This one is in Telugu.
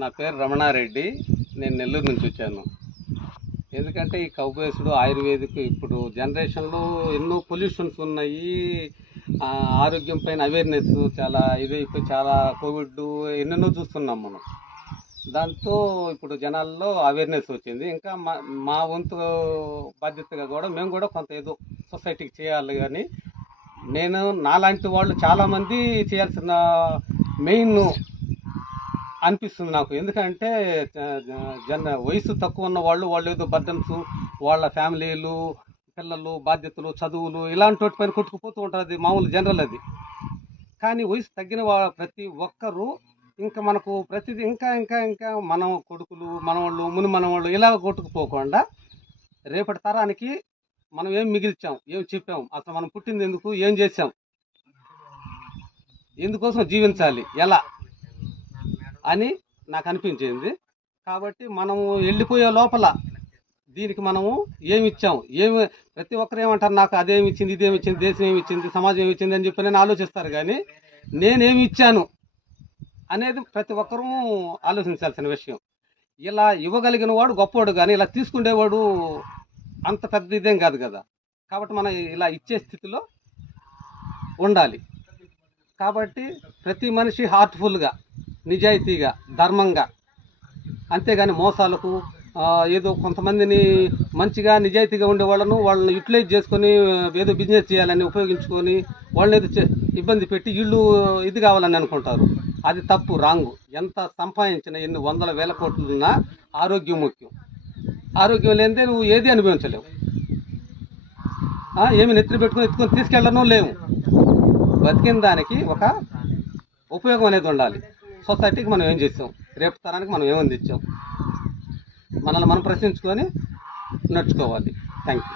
నా పేరు రమణారెడ్డి. నేను నెల్లూరు నుంచి వచ్చాను. ఎందుకంటే ఈ కౌబేసుడు ఆయుర్వేదిక్ ఇప్పుడు జనరేషన్లో ఎన్నో పొల్యూషన్స్ ఉన్నాయి. ఆరోగ్యం పైన అవేర్నెస్ చాలా ఇదైపోయి చాలా కోవిడ్ ఎన్నెన్నో చూస్తున్నాం మనం. దాంతో ఇప్పుడు జనాల్లో అవేర్నెస్ వచ్చింది. ఇంకా మా వంతు బాధ్యతగా కూడా మేము కూడా కొంత ఏదో సొసైటీకి చేయాలి. కానీ నేను నాలాంటి వాళ్ళు చాలామంది చేయాల్సిన మెయిన్ అనిపిస్తుంది నాకు. ఎందుకంటే వయసు తక్కువ ఉన్న వాళ్ళు ఏదో బర్డన్స్, వాళ్ళ ఫ్యామిలీలు, పిల్లలు, బాధ్యతలు, చదువులు ఇలాంటి వాటి పైన కొట్టుకుపోతూ ఉంటుంది, మామూలు జనరల్ అది. కానీ వయసు తగ్గిన ప్రతి ఒక్కరూ ఇంకా మనకు ప్రతిదీ ఇంకా ఇంకా ఇంకా మన కొడుకులు, మనవాళ్ళు, ముని మనవాళ్ళు ఇలా కొట్టుకుపోకుండా రేపటి తరానికి మనం ఏం మిగిల్చాం, ఏం చెప్పాం, అసలు మనం పుట్టింది ఎందుకు, ఏం చేసాం, ఎందుకోసం జీవించాలి, ఎలా అని నాకు అనిపించింది. కాబట్టి మనము వెళ్ళిపోయే లోపల దీనికి మనము ఏమి ఇచ్చాం, ప్రతి ఒక్కరు ఏమంటారు, నాకు అదేమి ఇచ్చింది, ఇదేమి ఇచ్చింది, దేశం ఏమి ఇచ్చింది, సమాజం ఏమి ఇచ్చింది అని చెప్పి నేను ఆలోచిస్తారు. కానీ నేనేమి ఇచ్చాను అనేది ప్రతి ఒక్కరూ ఆలోచించాల్సిన విషయం. ఇలా ఇవ్వగలిగిన వాడు గొప్పవాడు, కానీ ఇలా తీసుకునేవాడు అంత పెద్ద ఇదేం కాదు కదా. కాబట్టి మనం ఇలా ఇచ్చే స్థితిలో ఉండాలి. కాబట్టి ప్రతి మనిషి హార్ట్ఫుల్గా, నిజాయితీగా, ధర్మంగా, అంతేగాని మోసాలకు ఏదో కొంతమందిని మంచిగా నిజాయితీగా ఉండే వాళ్ళని యూటిలైజ్ చేసుకొని ఏదో బిజినెస్ చేయాలని ఉపయోగించుకొని వాళ్ళని ఏదో ఇబ్బంది పెట్టి వీళ్ళు ఇది కావాలని అనుకుంటారు. అది తప్పు, రాంగు. ఎంత సంపాదించినా, ఎన్ని వందల వేల కోట్లున్నా ఆరోగ్యం ముఖ్యం. ఆరోగ్యం లేనిదే నువ్వు ఏది అనుభవించలేవు. ఏమి నెత్తిన ఎత్తుకొని తీసుకెళ్ళను లేవు. బతికిన దానికి ఒక ఉపయోగం అనేది ఉండాలి. సొసైటీకి మనం ఏం చేసాం, రేపు తరానికి మనం ఏమందించాం, మనల్ని మనం ప్రశ్నించుకొని నడుచుకోవాలి. Thank you.